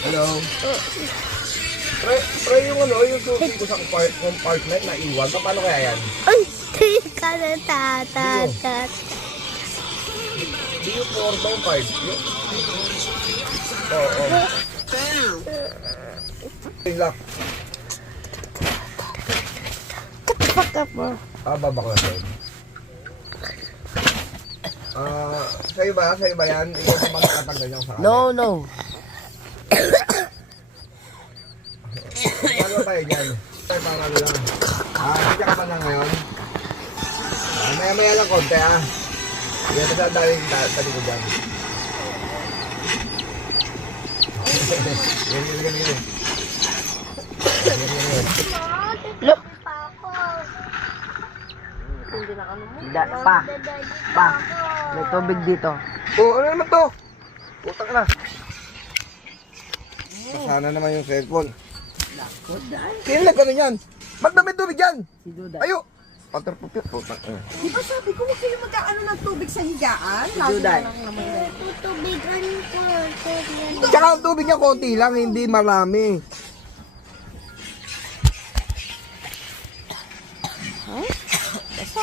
Hello. Try yung yung susi ko sa compartment na iwan. Paano kaya yan? Ay, tika na tatatat. Di yung 4 by 5. Oo. Lock. Fuck up mo. Babak na sa'yo. Sa'yo ba? Sa'yo ba yan? Ikaw sa mga nakatanggal niyang sa akin. No. Paano tayo dyan? Tayo pang ano lang. Sige ka pa na ngayon. Maya-maya lang konti Yan na sa daling tali ko dyan. Ganyan. Look. Pa. May tubig dito. Ano naman to? Putak na. Sana naman yung cellphone. Kaya nagkano yan? Ba't na may tubig yan? Si Duday. Ayo! Pater-putit. Putak na. Di ba sabi ko, huwag kayo mag-ano ng tubig sa higaan? Duday. Tutubigan ko. Tsaka ang tubig niya konti lang, hindi marami. Basta